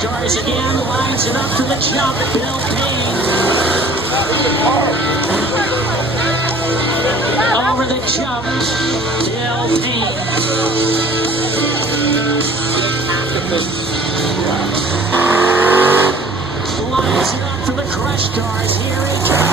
stars again, lines it up for the jump. Bill Payne. Over the jump, Bill Payne. Lines it up for the crush stars. Here he comes.